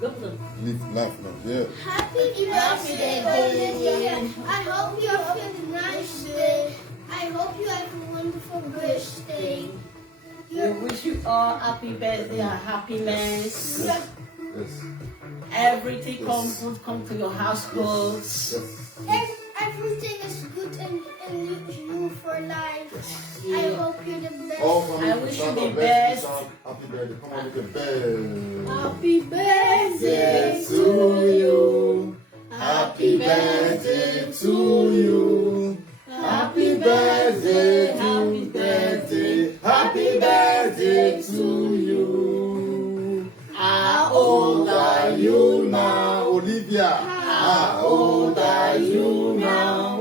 Live life now. Yeah. Happy birthday, Olivia. I hope you have a nice day. I hope you have a wonderful birthday. We wish you all happy birthday and happiness. Yes. Everything come to your household. Yes. Everything is good and you for life. I hope you're the best. All family, I wish you shout the out, best. Happy birthday. Come on, with the best. Happy birthday to you. Happy birthday to you. Happy birthday, happy birthday, happy birthday to you. How old are you now, Olivia? How old are you now?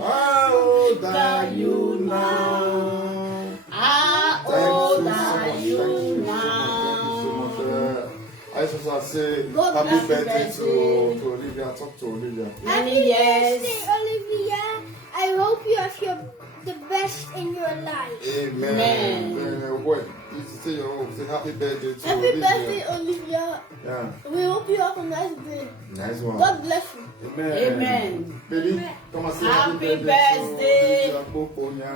How old are you now? How old are you now? I just want to say God happy bless birthday you. to Olivia. Talk to Olivia. Happy Yes. birthday, Olivia. I hope you have the best in your life. Amen. What? You say happy birthday to Happy Olivia. birthday, Olivia. Yeah. We hope you have a nice day. Nice one. God bless you. Amen. Baby, come and say Happy birthday.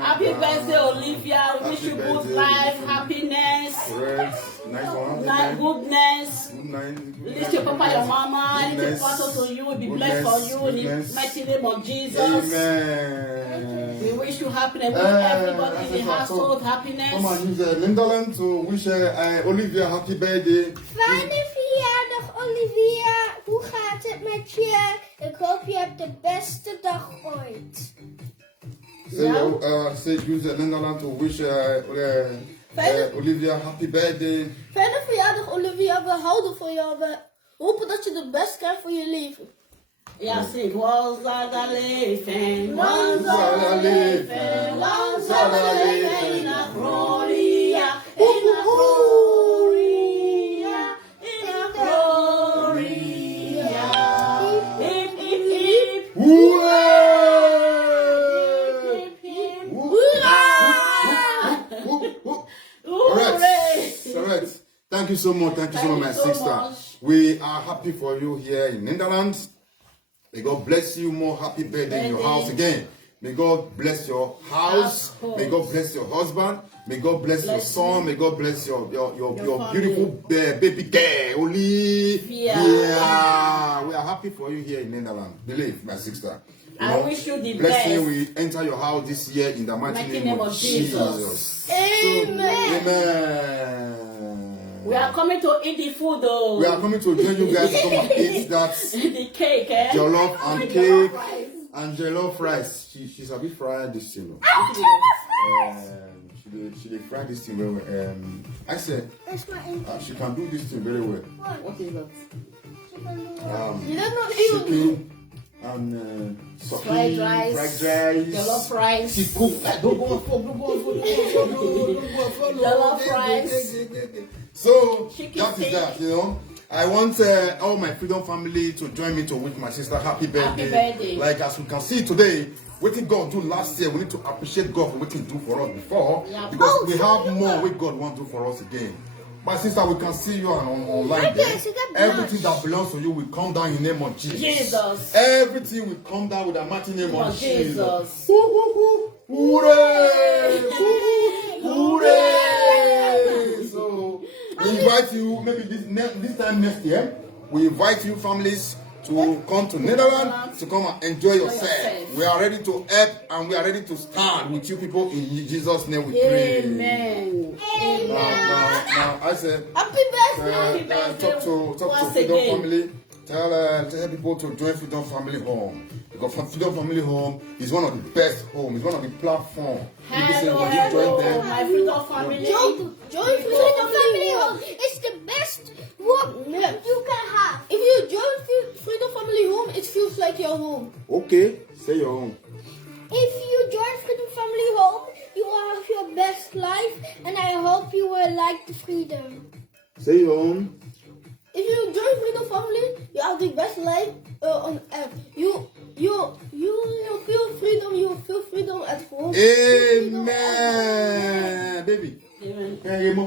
Happy birthday, Olivia. We wish you Happy good birthday, life, Olivia. happiness, Nice one. nice goodness. Good night. Release your papa, your mama, anything Goodness. pastor to you will be blessed for you in the Goodness. mighty name of Jesus. Amen. We wish you happiness. We wish everybody in the household Come happiness. on, use Lindaland to wish Olivia happy birthday. Fijne verjaardag, Olivia. Hoe gaat het met je? Ik hoop je hebt de beste dag ooit. Say use Lindaland to wish Olivia happy birthday. Fijne verjaardag, Olivia. We houden van jou. We hopen dat je de best krijgt voor je leven. Ja, sing. Was dat een leven? Was dat een leven? Was dat een leven? In a gloria, in a gloria, in a gloria. Hip, hip, hip. Hooray! Alright. Thank you so much. Thank you so much, my sister. We are happy for you here in Netherlands. May God bless you. More happy birthday in your house again. May God bless your house. May God bless your husband. May God bless your son. May God bless your beautiful baby girl, Olivia. Yeah. We are happy for you here in Netherlands. Believe, my sister. I wish you the blessing best. will enter your house this year in the mighty name of Jesus. Amen. Amen. We are coming to eat the food though. We are coming to join you guys to come and eat that the cake, eh? jollof and cake and jollof rice. She's a bit fried this thing. She did fry this thing very well. I said she can do this thing very well. What is that? You don't know even. Chicken and Fried rice. Jollof rice. She cooked. Don't go on Jollof rice. So Chicken that is steak. that, you know. I want all my Freedom family to join me to wish my sister happy birthday. Happy birthday. Like as we can see today, what did God do last year? We need to appreciate God for what He do for us before, Yeah. because we have more what God want to do for us again. My sister, we can see you online there. Yes, it can be Everything that belongs to you will come down in the name of Jesus. Jesus. Everything will come down with the mighty name of Jesus. Jesus. Hooray! Hooray! So we invite you, maybe this time next year, we invite you families to come to Netherlands to come and enjoy yourself. We are ready to help and we are ready to stand with you people in Jesus' name. We pray. Amen. Now I said, Happy birthday. talk to Once Freedom again. family. Tell people to join Freedom Family Home, because Freedom Family Home is one of the best homes. It's one of the platforms. Hello, my Freedom family. Join Freedom Family Home. It's the best home you can have. If you join Freedom Family Home, it feels like your home. Okay, say your own. If you join Freedom Family Home, you will have your best life, and I hope you will like the freedom. Say your own. If you join Freedom Family, you have the best life on earth. You feel freedom. You feel freedom at home. Amen, baby. Amen. And if you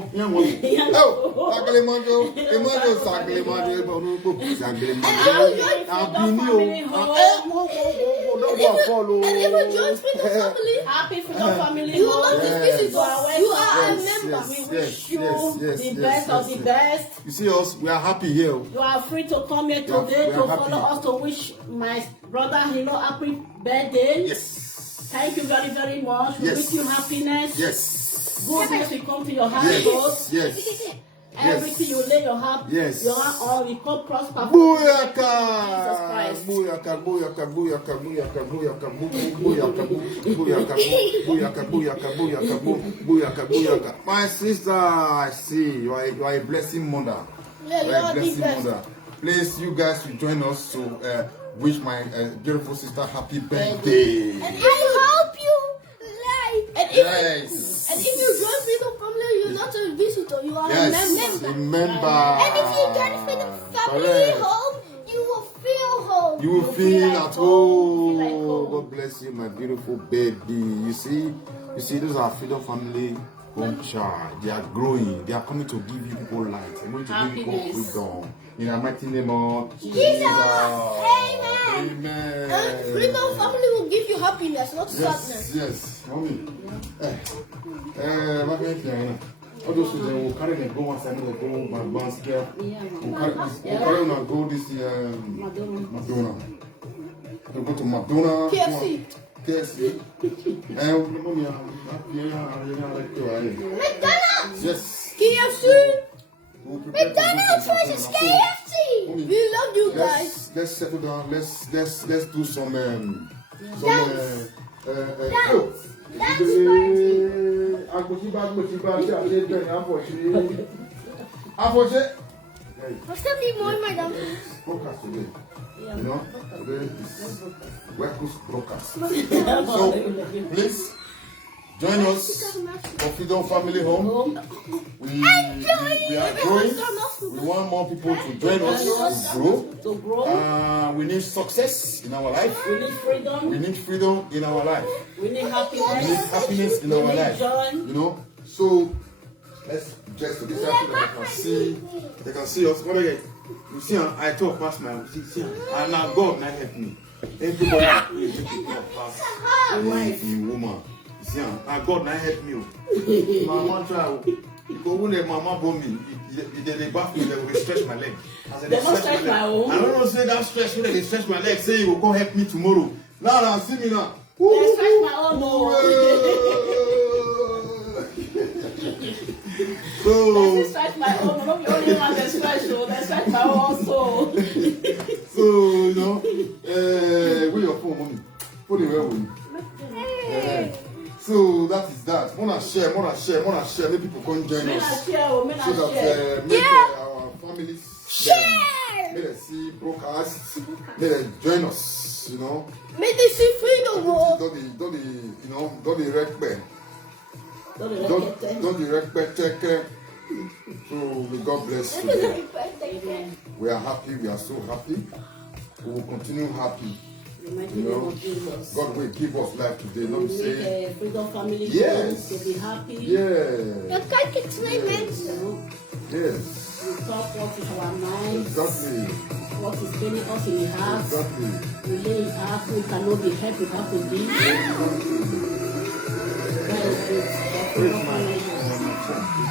join Freedom Family, Happy Freedom Family. you love this visit. Yes. You are a Yes, member. yes. We wish you the best of the best. You see us, we are happy here. You are free to come here We are today to happy. follow us to wish my brother Hilo happy birthday. Yes. Thank you very, very much. We Yes. wish you happiness. Yes. Goodness will come to your household. Yes. Yes. Everything you lay your heart, Yes. your hand on will come prosper. Booyaka! Jesus Christ. Booyaka, booyaka, booyaka, booyaka, booyaka, booyaka, booyaka, booyaka, booyaka, booyaka, booyaka. My sister, I see you are a blessing mother. Yeah, You you are a are the blessing best. mother. Please, you guys will join us to wish my beautiful sister happy birthday. And I hope you like. Yes. And if you join Freedom Family, you're not a visitor. You are a Yes. member. Remember. And if you join Freedom Family Correct. home, you will feel home. You will feel feel like at home. home. Feel like home. God bless you, my beautiful baby. You see, those are Freedom Family home child. They are growing. They are coming to give you people light. They're going to give you people Happiness. freedom. In the mighty name of Jesus. Amen. Amen. And Freedom Family will give you happiness, not sadness. Yes, mommy. What can you say? All those who will carry the go one side, they go my bounce here. We'll carry on go this Madonna. We go to Madonna. KFC. KFC. McDonald's. Yes. KFC. We'll prepare to go to McDonald's versus Madonna. KFC. Mommy, We love you guys. Let's settle down. Let's do some I'll still need more in my dump. broadcast today. You know, today is West Coast broadcast. So please join us for Freedom Family Home. We are growing. We want more people to join us to grow. To grow. We need success in our life. We need freedom. We need freedom in our life. We need We happiness. need happiness in We our need life. joy. You know. So let's just to this so that they can see us. What again? You see, I talk past my and now God now help me. Everybody pass a woman. You see, and God now help me. Mama try. Because when the mama born me, they bath me, they will stretch my leg. I said, They don't stretch my own. I don't know, say that stretch when they stretch my leg, say you will come help me tomorrow. Now, see me now. They stretch my own. So, They stretch my own. I'm not the only one that stretch. They stretch my own also. you know, where your phone, mommy? Put it where with you. So that is that. Wanna share. Let people come join Men are us share. Men so are share. that make our families Share. may they see broadcast. May they join us. You know, May they see freedom. don't be respect. Don't be respect. So may God bless you. We are happy. We are so happy. We will continue happy. You know, God will give us life today. Not We say need a freedom family yes. to be happy. yeah. Dat kan ik explain. Yes. We talk what is our minds, Exactly. what is paining us in the heart. Exactly. We lay it out, we cannot be helped, we have to be. That is it. Praise my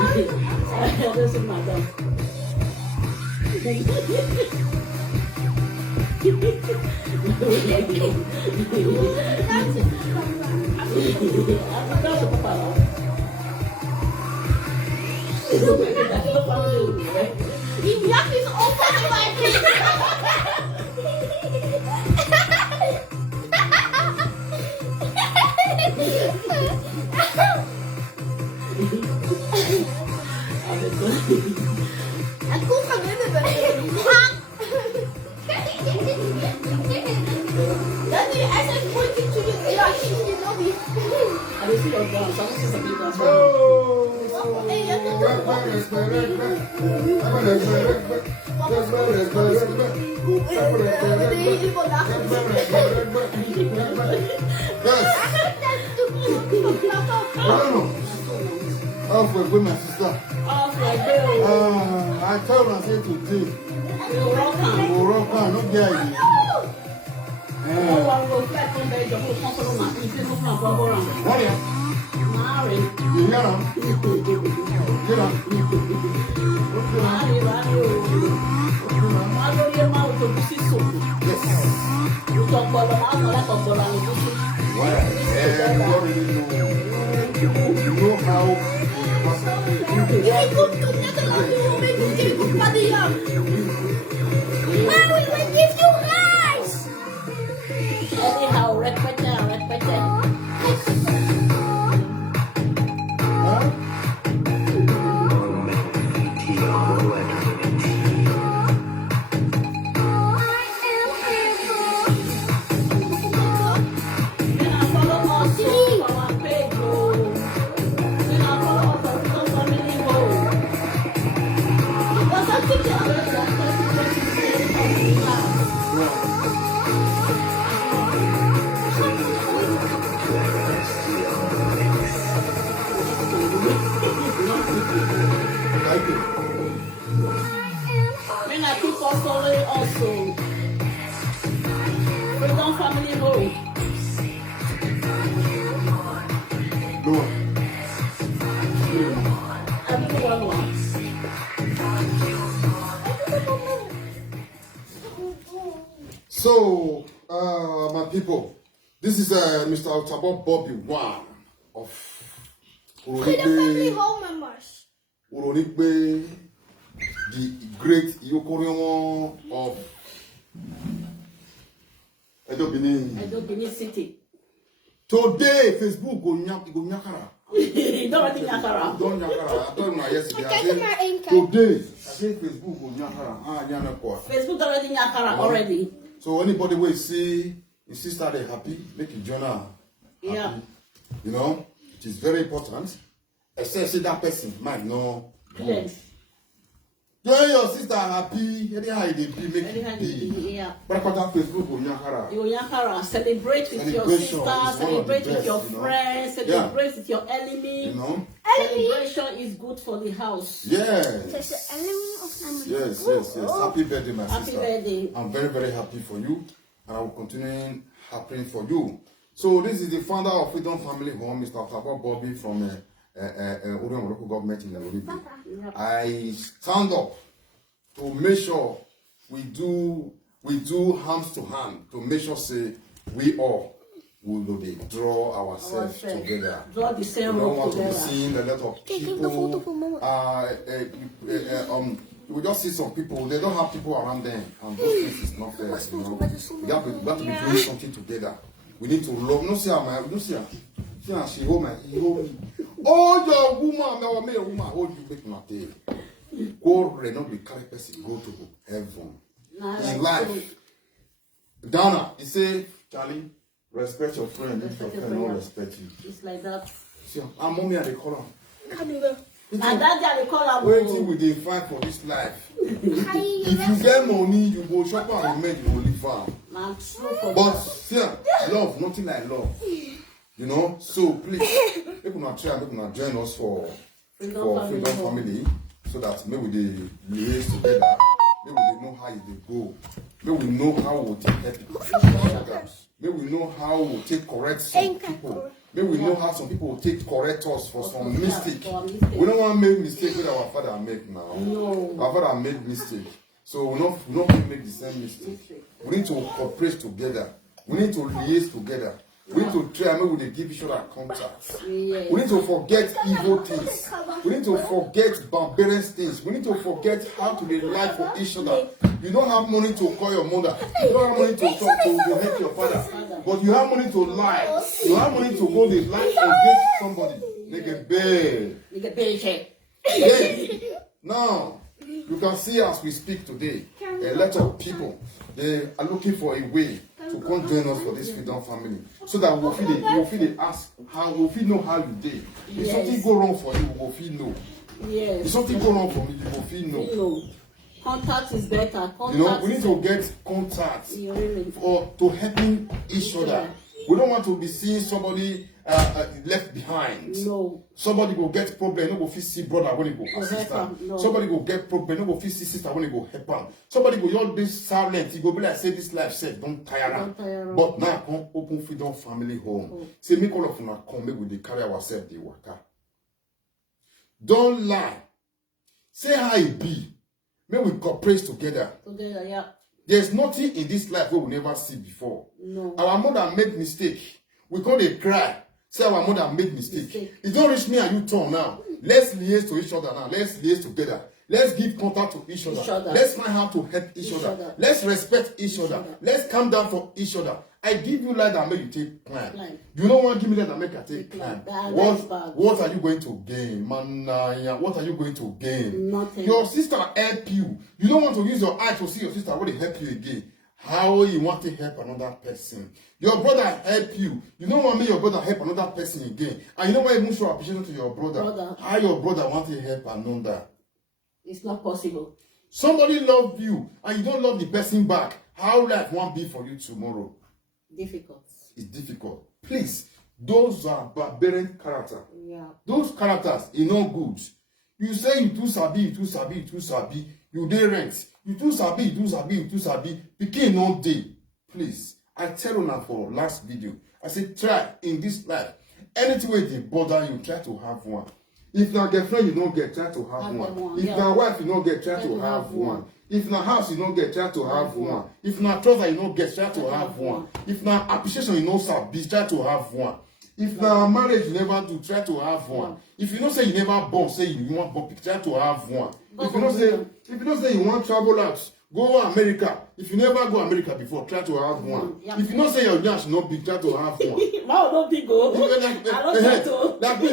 This is my dog. Die black is open in my En kom gaan winnen bij Dat is eigenlijk pointing to the ja, je lobby. I didn't see your gun, so I was just a bit Oh. Hey, you have to Respect. Oh, for good, my sister. I told her, I said today. No guy. You hear him? Anyhow, respect. Also, Freedom Family Home. So, my people, this is Mr. Otabo Bobby One of Freedom Family Home members. Uronikbe, the great Yokorion of Edo Benin City. Today, Facebook go nyakara. Don't nyakara. I told you yesterday. Today, I say Facebook go nyakara. Facebook already nyakara already. So anybody will see your sister they happy, make your journal happy. Yeah. You know, it is very important. Especially that person might know. Yes. Join your sister happy, anyhow they be, make it be. Yeah. But contact Facebook on Yakara. Yakara, celebrate with your sister, celebrate with your friends, celebrate with your enemy. You know? Celebration is good for the house. Yes. Yes. Happy birthday, my Happy sister. birthday. I'm very, very happy for you, and I will continue happening for you. So this is the founder of Freedom Family Home, Mr. Otabo Bobby from Orion local government in Nairobi. I stand up to make sure we do hands to hand to make sure say we all will draw ourselves together. Draw the same we don't rope want together. to be seeing a lot of people. We just see some people, they don't have people around them, and those things is not fair. You know? We have to be doing something together. We need to love. No see her, no see her. See her, she hold me. Oh, your woman, now me a woman, hold you make my day. Go not be carry person, go to heaven. In life. Dana, he say, Charlie, respect your friend. If your friend don't respect you. It's like that. See, I'm mommy and they call her. And that guy they call her. Waiting with the fight for this life. If you get money, you go shop and remain, you will live far. But yeah, love, nothing like love. You know, so please, people not try, people not join us for Freedom Family, so that maybe they liaise together, maybe we know how they go, maybe we know how we take people, maybe we know how we take correct some people, maybe we know how some people will take correct us for some mistake. We don't want to make mistake with our father make now. No. Our father made mistake, so we not make the same mistake. We need to cooperate together. We need to liaise together. We need to try, maybe they give each other contact. Yes. We need to forget evil things. We need to forget barbarous things. We need to forget how to rely for each other. You don't have money to call your mother. You don't have money to talk to help your father. But you have money to lie. You have money to go to lie against somebody. Nigga bad. Yeah. Now, you can see as we speak today, a lot of people, they are looking for a way to come join us for this Freedom Family, so that we will feel ask how we will know how you did. If something go wrong for you, we will feel know. Yes. If something go wrong for me, you will feel know. Contact is better. Contact, you know, we need to get contact or to helping each other. We don't want to be seeing somebody left behind. No. Somebody go get problem, no go fit see brother when he go assist am. No. Somebody go get problem, no go fit see sister when he go help am. Somebody go all this silent, he go be like say this life said don't tire am. But now come open freedom family home. Say make all of una come, make we dey carry ourselves dey waka. Don't lie. Say how it be. Make we cooperate together. Together, yeah. There's nothing in this life we will never see before. No. Our mother made mistake. We can't dey cry. Say our mother made mistake. It don't reach me and you turn now. Let's liaise to each other now. Let's liaise together. Let's give contact to each other. Let's find how to help each other. Let's respect each other. Let's calm down for each other. I give you light and make you take plan. You don't want to give me light and make I take plan. What are you going to gain? Man, what are you going to gain? Nothing. Your sister help you. You don't want to use your eye to see your sister when they help you again. How you want to help another person? Your brother help you. You don't want me your brother help another person again. And you know why you show appreciation to your brother? How your brother want to help another? It's not possible. Somebody love you and you don't love the person back. How life won't be for you tomorrow? Difficult. It's difficult. Please, those are barbarian character. Yeah. Those characters are not good. You say you too sabi, you too sabi, you too sabi. You dey rent. You too sabi, you too sabi, you too sabi. Pikin no dey. Please, I tell you now for last video. I said try in this life. Anything wey dey bother you, try to have one. If na girlfriend you don't get, try to have one. If na wife you don't get, try to have one. If na house you don't get, try to have one. If na trouser you don't get, try to have one. If na appreciation you know sabi, try to have one. If na marriage you never do, try to have one. If you know say you never born, say you want born, try to have one. If you know say you want travel out, go America. If you never go America before, try to have one. If you know say your nyash not big, try to have one. Mao don't big go. Like me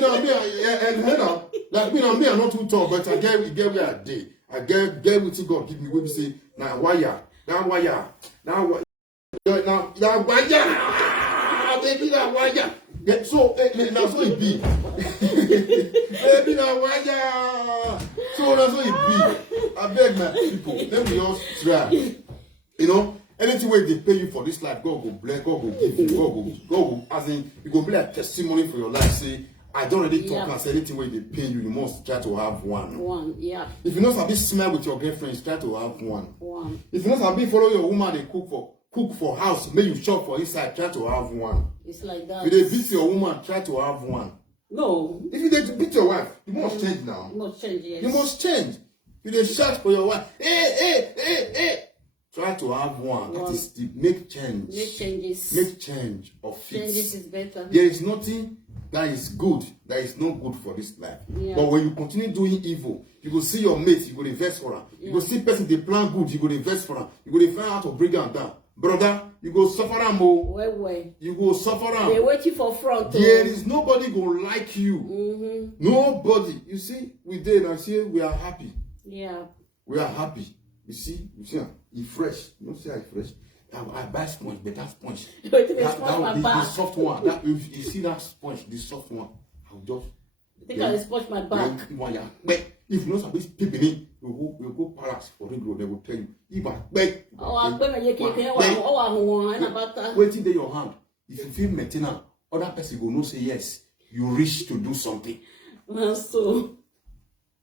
now, me I'm not too tall, but I get where I dey. I get what God give me. When we say now wire, now wire, now wire, baby now wire. So now so it be. Baby now wire. So that's what it be. I beg my people, let me all try. You know, anything where they pay you for this life, God will bless, God will give you, God will, as in, it will be like testimony for your life. Say, I don't already talk and say anything where they pay you, you must try to have one. One, yeah. If you know something smell with your girlfriends, try to have one. One. If you know something follow your woman, they cook for house, make you shop for inside, try to have one. It's like that. If they beat your woman, try to have one. No. If you beat your wife, you must change now. You must change, yes. You must change. If they shout for your wife, hey. Try to have one. That is the make change. Make changes. Make change of it. Changes is better. There is nothing that is good, that is not good for this life. Yeah. But when you continue doing evil, you go see your mate, you go invest for her. You go see person they plan good, you go invest for her. You go find out to bring her down. Brother, you go suffer them more. Well. You go suffer them. They're waiting for front. There is nobody gonna like you. Nobody. You see, we did and see we are happy. Yeah. We are happy. You see, it's fresh. You don't see how it's fresh. I buy sponge, but that sponge. The soft one. That if you see that sponge, the soft one, I'll just. I think I'll sponge my back. But if you know somebody's peeping in, you go Paris for ring road, they will tell you. Waiting there your hand. If you feel maintenance, other person will not say yes. You reach to do something. So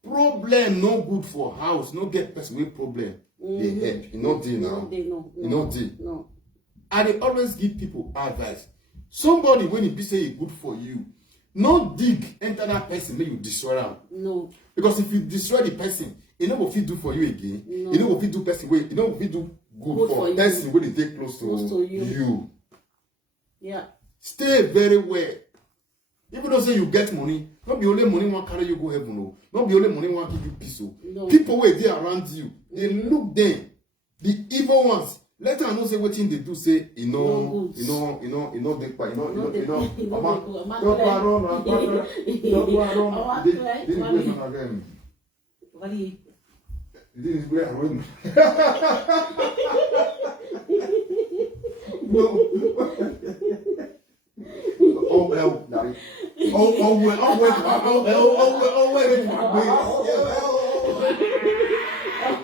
problem no good for house, no get person with problem. They help. You know they now. You know they. No. And they always give people advice. Somebody when it be say it good for you, no dig enter that person make you destroy them. No. Because if you destroy the person, you know what he do for you again. No. You know what he do person way. You know what he do good for person when they take close to you. Yeah. Stay very well. Even though say you get money, not be only money one carry you go heaven, no. Not be only money one give you peace. No. People where they around you, they look them. The evil ones. Let her know say what thing they do say, you know, they Oh well, Daddy. Oh well.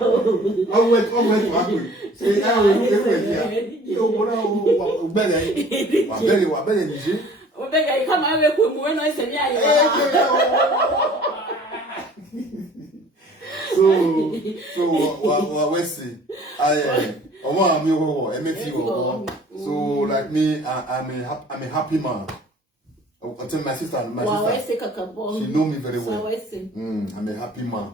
Oh wait, to happen. Say, I will do everything. You know, better. Obega, come away with me when I say, So, we see. So, like me, I'm a happy man. Until my sister, she know me very well. I'm a happy man.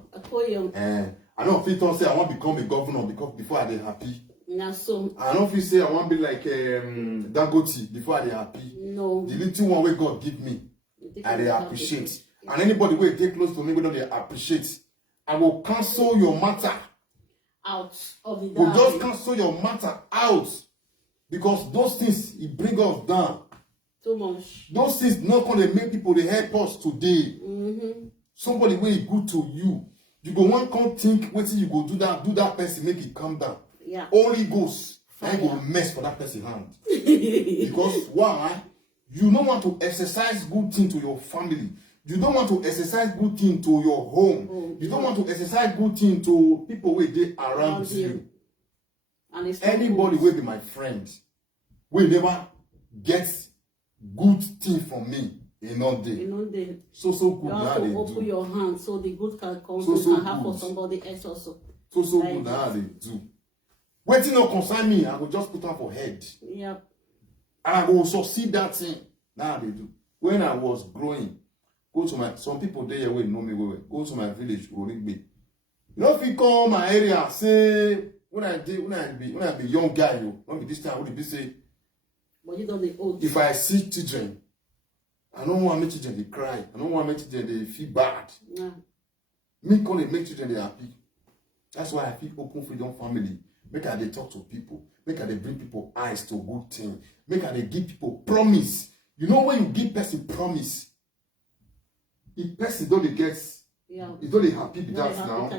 I don't feel to say I want to become a governor because before I dey happy. I don't feel say I want to be like Dangote before I dey happy. No. The little one where God give me, I dey appreciate. And anybody who take close to me, we don't dey appreciate. I will cancel your matter out of the we'll just cancel your matter out because those things it bring us down. Too much. Those things not gonna make people they help us today. Somebody way good to you. You go one come think what you go do that person make it calm down. Yeah. Holy Ghost, I go mess for that person hand. Because why? You don't want to exercise good thing to your family. You don't want to exercise good thing to your home. You don't want to exercise good thing to people where they around you. And anybody will be my friend. Will never get good thing from me in all day. So good. You have to open your hand so the good can come and have for somebody else also. So good now they do. Waiting not concern me, I will just put on for head. Yep. And I will succeed that thing. Now they do. When I was growing, go to some people there will know me well. Go to my village, Origbe. You know if you come my area, say when I be young guy, you not be this time, what did you say? But you don't be old. If I see children, I don't want my children they cry. I don't want my children they feel bad. Yeah. Me call it make children they happy. That's why I feel open freedom family. Make I they talk to people. Make I they bring people eyes to good thing. Make I they give people promise. You know when you give person promise, if person don't get, it don't happy with that now.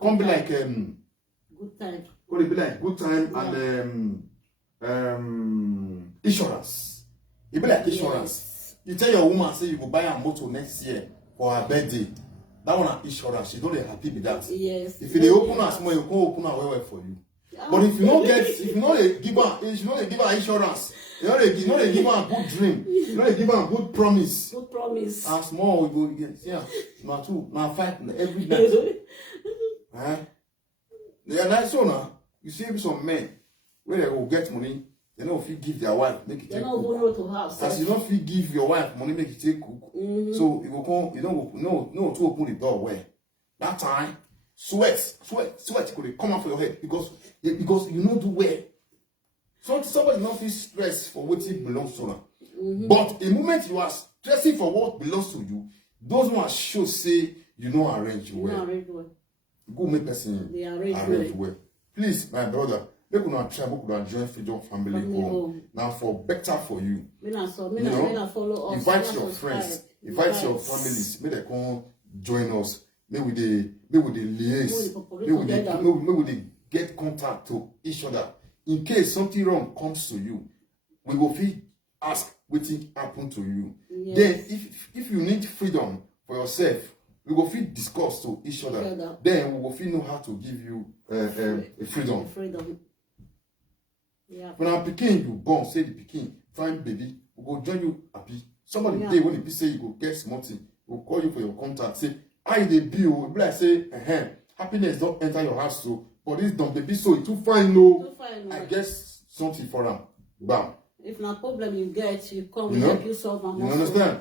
Come be like good time. Gonna be like good time and insurance. It be like insurance. You tell your woman say you go buy a motor next year for her birthday. That one is insurance. She don't happy with that. Yes. If they open her small, you go open her well for you. But if you don't get, if you know they give her insurance, you know they give her a good dream, you know they give her a good promise. Good promise. As small we go get, yeah, now 2, now 5 every night. They are nice so now. You see some men where they will get money, they don't feel give their wife make it take cook. As you don't feel give your wife money make it take cook. So it will come, you don't know to open the door where that time. Sweat could come out for your head because you know do well. So somebody not feel stressed for what it belongs to them. But the moment you are stressing for what belongs to you, those ones should say you know arrange well. Go make person arrange well. Please, my brother, make you not try, make you not join Freedom Family Home. Now for better for you. Follow us. Invite your friends, invite your families, make them come join us. Maybe they liaise, maybe they get contact to each other. In case something wrong comes to you, we will ask what happened to you. Yes. Then if you need freedom for yourself, we will discuss to each other. Then we will know how to give you a freedom. Yeah. When I'm picking you born, say the picking, fine baby, we will join you happy. Somebody day when the say you go get something, we'll call you for your contact, say I the bill, like say, happiness don't enter your house, so but this don't baby, so it too fine, no. I guess something for them. Bam. If not problem you get, you come and help you solve them. You understand?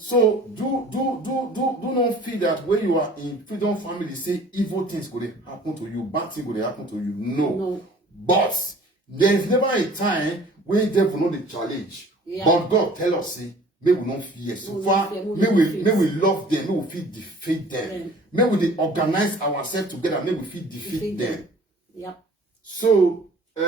So do not feel that when you are in Freedom Family, say evil things could happen to you, bad things could happen to you. No. But there is never a time when devil know the challenge. Yeah. But God tell us, say, may we not fear. So far, may we love them, may we feel defeat them. May we organize ourselves together, may we feel defeat them. Yep. So so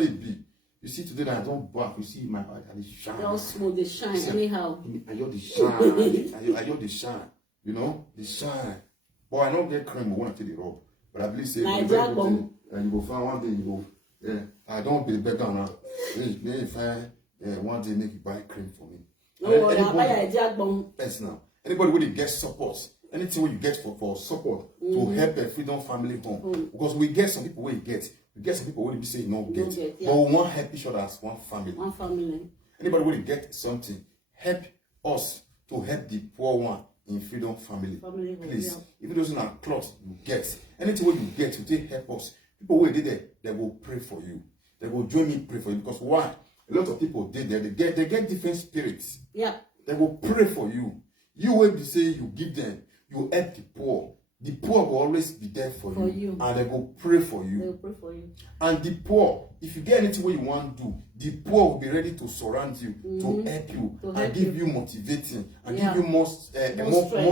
it be. You see today that I don't back, you see my eye shine. They all smoke, they shine anyhow. I hear the shine. I hear the shine. You know, the shine. But I don't get cream when I take the rub. But I believe say and you go find one day you go. Yeah, I don't be better now. If one day make you buy cream for me. No, I buy a jack bomb. Yes, now. Anybody will get support. anything you get for support to help a Freedom Family Home. Because we get some people we get some people will be saying no get. But we want to help each other as one family. One family. Anybody will get something, help us to help the poor one in Freedom Family. Please, even those in our clothes you get, anything what you get, you take help us. People who did there, they will pray for you. They will join me pray for you. Because why? A lot of people did there, they get different spirits. Yeah. They will pray for you. You will be saying you give them, you help the poor. The poor will always be there for you. And they will pray for you. They will pray for you. And the poor, if you get anything what you want to do, the poor will be ready to surround you, to help you, and give you motivating, and give you more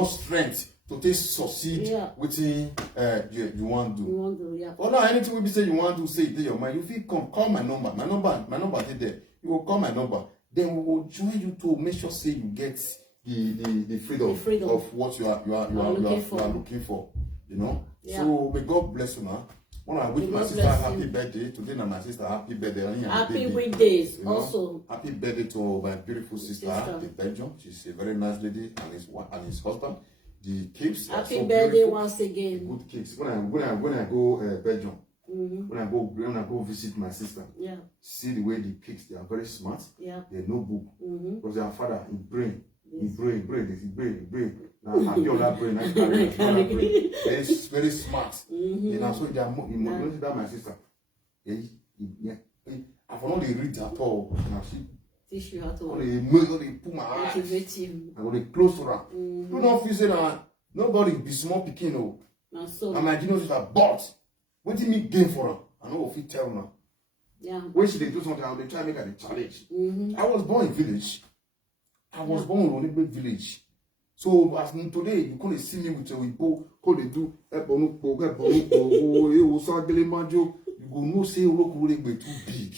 strength to take succeed with you want to do. Or now anything we be say you want to say it in your mind, you feel call my number. My number is there. You will call my number. Then we will join you to make sure say you get the freedom of what you are looking for. You know? So may God bless you now. I wish my sister happy birthday. Today now my sister happy birthday. Happy weekdays also. Happy birthday to my beautiful sister in Belgium. She's a very nice lady and his husband. The cakes happy are so birthday beautiful. Once again. Good cakes. When I go Belgium, when I go visit my sister, see the way the kids, they are very smart. They know book because their father in brain. Now Abiola brain, very smart. You know, so they are that my sister. I don't read at all. Teach you how to put my eyes. I go close to her. You don't feel say that nobody be small picking no. And my genius is but what did me gain for her? I know if you tell her. Yeah. When she do something, they try to make her the challenge. I was born in village. I was born in Onigbe village. So as today, you can't see me with your Igbo, call they do you go no say Onigbe too big.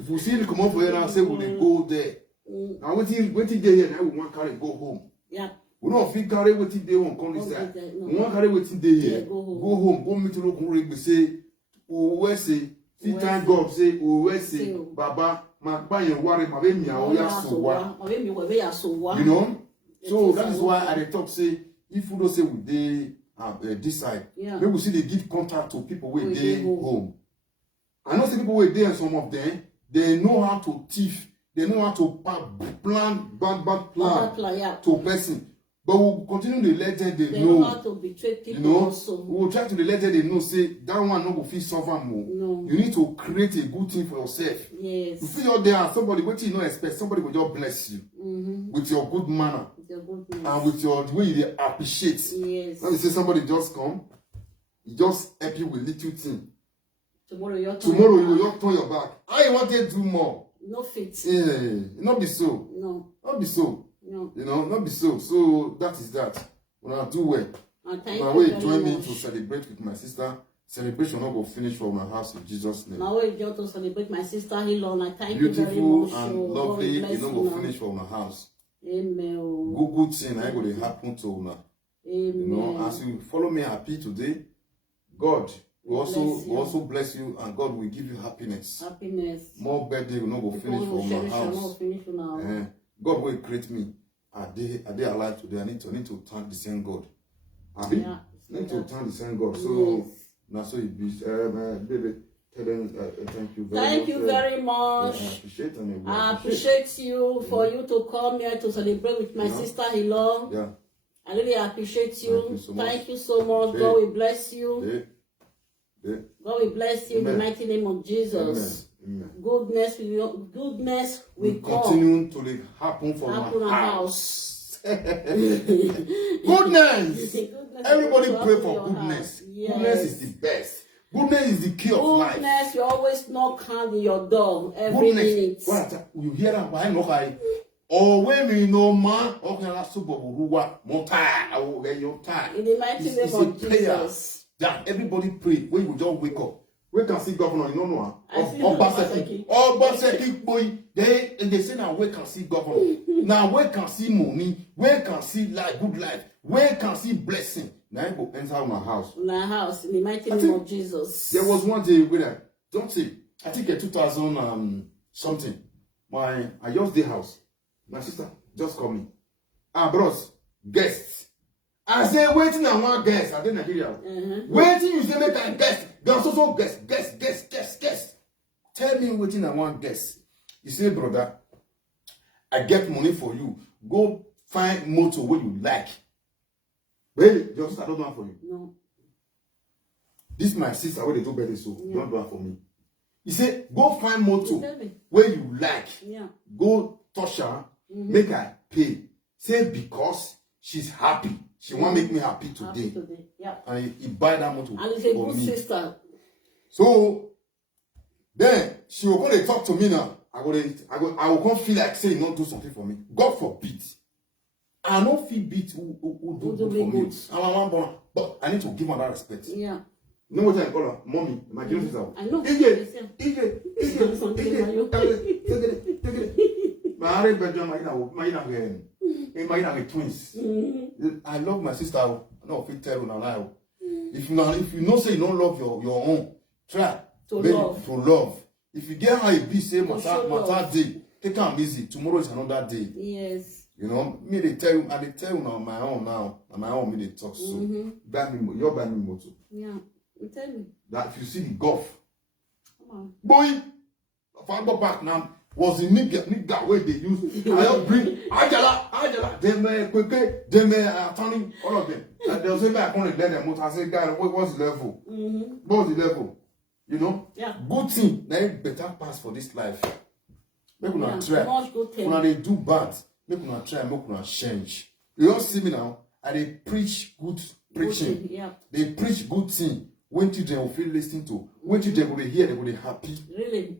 If you see the come up here and say will they go there. Now waiting there here, now we want to carry go home. Yeah. We don't feel carry waiting there on come this side. We want carry waiting there here. Go home. Go meet Onigbe say, oh say, see thank God say, oh say, Baba. You know, so that is why I talk say if you don't say with this side, maybe we see they give contact to people where they home. I know some people where they and some of them they know how to thief, they know how to plan bad plan to person. But we'll continue to let them they know how to betray people. You know, also. We will try to let them they know say that one not go feel suffer more. No. You need to create a good thing for yourself. Yes. You feel out there somebody what you not expect, somebody will just bless you with your good manner. And with your the way you appreciate. Yes. Let me say somebody just come, he just help you with little thing. Tomorrow you will just turn your back. I want to do more. No fit. Yeah, not be so. No. Not be so. No. You know, not be so. So that is that. When I do well. And thank my you way very join me much. to celebrate with my sister. Celebration not go finish for my house in Jesus' name. My way just to celebrate my sister Hilon. I thank you very much. Beautiful and lovely. You not go finish for my house. Amen. Good thing I go to happen to una. Amen. You know, as you follow me happy today, God will also bless you, and God will give you happiness. Happiness. More birthday will not go finish for my house. God will create me. Are they alive today? I need to thank the same God. I need to thank the same God. So now so it be baby. Tell them thank you very much. Thank you very much. I appreciate you for you to come here to celebrate with my sister Hilon. Yeah. I really appreciate you. Thank you so much. Yeah. God will bless you. Yeah. God will bless you in the mighty name of Jesus. Amen. Goodness will continue to happen for my house. Goodness. Everybody pray for goodness. Yes. Goodness is the best. Goodness is the key of life. Goodness, you always knock hand in your door every minute. You hear that? Why not? Or when we know man, in the mighty name of Jesus. That everybody pray when you just wake up. We can see governor, you don't know. Obaseki boy, they say now we can see governor. Now we can see money, we can see life, good life, we can see blessing. Now I go enter my house. My house, in the mighty name of Jesus. There was one day when I think in 2000 something. I just the house. My sister just called me. Bros, guests. I say waiting and one guest. I did Nigeria. Waiting, you say make a guest. There's also guest. Tell me waiting and one guest. You say, brother, I get money for you. Go find motor where you like. Really? Just I don't do it for you. No. This my sister where they do better, so don't do it for me. He say, go find motor where you like. Yeah. Go touch her, make her pay. Say because she's happy. She want make me happy today. Yeah. And he buy that motor and it's a for good me. sister. So then she will come and talk to me now. I will come feel like saying not do something for me. God forbid. I don't feel beat who do good for me. I'm one born, but I need to give her that respect. Yeah. You know what I call her? Mommy, my dear sister. I know. My twins. I love my sister. No, if you tell you now. If you know say you don't love your own, try to love. If you get how it be, say matter day, take am easy. Tomorrow is another day. Yes. You know, me they tell you, I they tell you now my own now. On my own me they talk so. Buy me, you're buying me motor. Yeah, you tell me. That if you see the golf, come on. boy, if I go back now, was the nigga where they use. I help bring Ajala, them Kweke, them attorney, all of them. And they'll say, I can't let them motor. I say, guy, what's the level? What's the level? You know? Yeah. Good thing, now you better pass for this life. Make una try. When they do bad, make una try, make una change. You don't see me now, and they preach good preaching. Yeah. They preach good thing. When children will feel listening to, when children will hear, they will be happy. Really?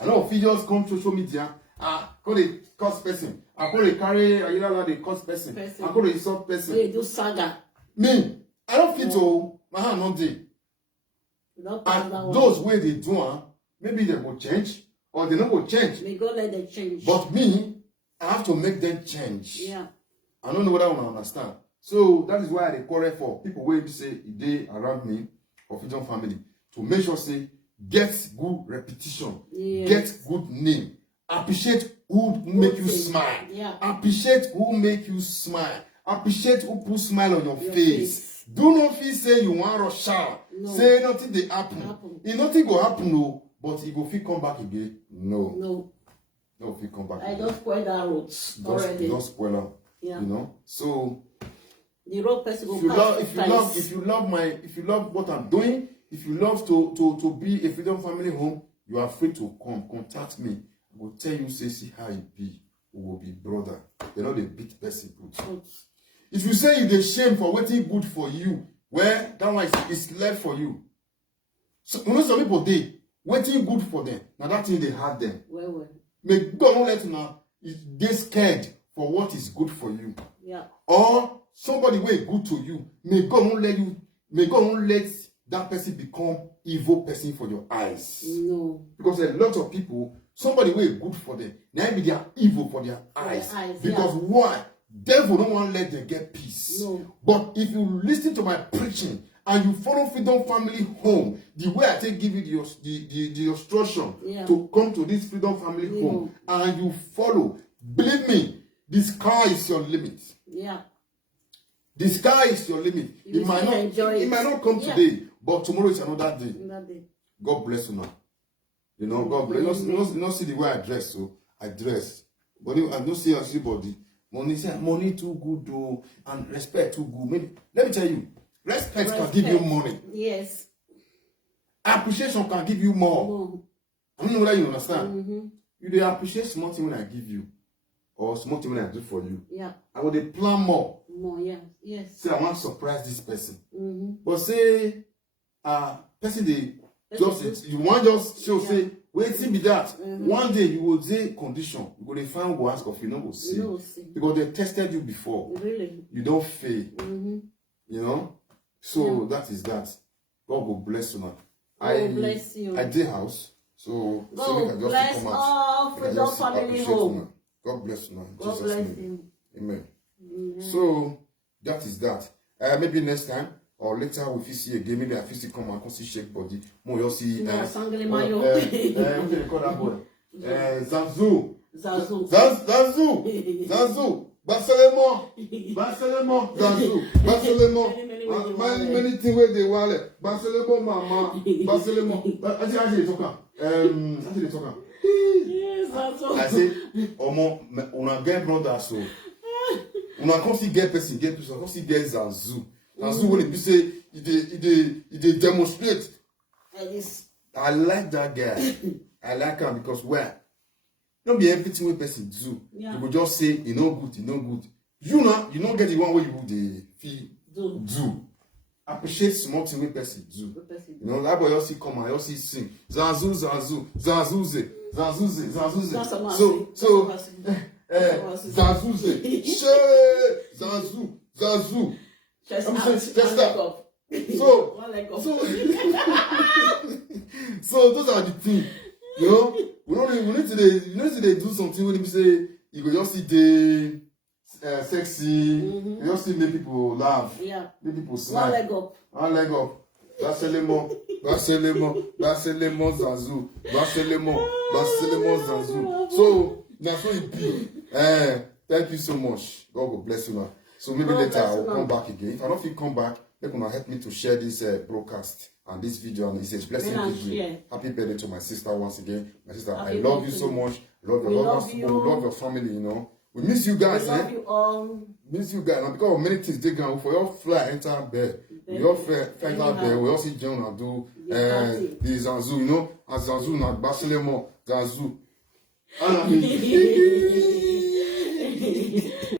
I know if you just come to social media, call a cost person. I call a carry, I know the cost person. I call a insult person. They do saga. Me, I don't fit to my hand not day. And those way they do, maybe they will change or they not will change. May God let them change. But me, I have to make them change. Yeah. I don't know what I want to understand. So that is why I quarrel for people where say they around me or Freedom Family to make sure say get good repetition, get good name, appreciate who make you smile, appreciate who make you smile, appreciate who put smile on your face. Do not feel say you want to rush out. No. Say nothing they happen. If nothing go happen, no, but it go feel come back again. No. No, if you come back. I don't spoil that road already. Don't spoil them. Yeah. You know. So the road person go if you love what I'm doing, if you love to be a Freedom Family home, you are free to come contact me. I will tell you, say see how it be. We will be brother. You know the big person good. If you say you dey shame for waiting good for you, well, that one is left for you. So you know some people they waiting good for them. Now that thing they had them. Well. May God not let you now get scared for what is good for you. Yeah. Or somebody way good to you. May God not let that person become evil person for your eyes. No. Because a lot of people, somebody way good for them, now they are evil for their eyes. Because why? Devil don't want to let them get peace. No. But if you listen to my preaching and you follow Freedom Family home, the way I take give you the instruction to come to this Freedom Family home, and you follow, believe me, the sky is your limit. Yeah. The sky is your limit. It might not come today, but tomorrow is another day. God bless you now. You know, God bless you. Not see the way I dress, so I dress. But I don't see everybody. Money too good though, and respect too good. Maybe let me tell you, respect can give you money. Yes. Appreciation can give you more. I don't know whether you understand. You dey appreciate small thing when I give you, or small thing when I do for you. Yeah. I will dey plan more. Yes. Say I want to surprise this person. But say, person they just you want just show say waiting be that. One day you will say condition. You will find go ask of you, no go see. Because they tested you before. Really? You don't fail. You know? So that is that. God will bless you now. God bless you. I did house. So God bless all Freedom Family home. God bless you now. God bless you. Amen. So that is that. Maybe next time or later if you see again, maybe I feel come and come see shake body. More you see what do they call that boy? Zazu. Barcelona, Zanzu, Barcelona. Many things where they were. Barcelona, mama, Barcelona. Actually, they talk. Actually, they talk. I say, on a game brother so. On a come see get person, get person, come see get Zanzu. Zanzu when he say, he demonstrate. I like that guy. I like him because where? Don't be everything we person do. Yeah. You will just say, you know good, you know good. You know, you don't get the one where you would feel do. Appreciate small thing we person do. You know, that boy you see come and you see sing. Zanzu. Zanzuze. So, Zanzuze. Zanzu. Chest up. So those are the things. You know, we need to do something when we say you go just see the sexy, you just see make people laugh, make people smile. One leg up. Barcelona, Zazu. So that's what it be. Thank you so much. God will bless you, man. So maybe later I will come back again. If I don't feel come back, they're gonna help me to share this broadcast and this video, and it's a blessing to you. Happy birthday to my sister once again. My sister, I love you so much. Love your family, you know. We miss you guys, love you all. Miss you guys. And because of many things they can for your fly enter bed. We all fly enter bed. We all see John and do the Zanzu, you know, and Zanzu and Barcelona, Zanzu.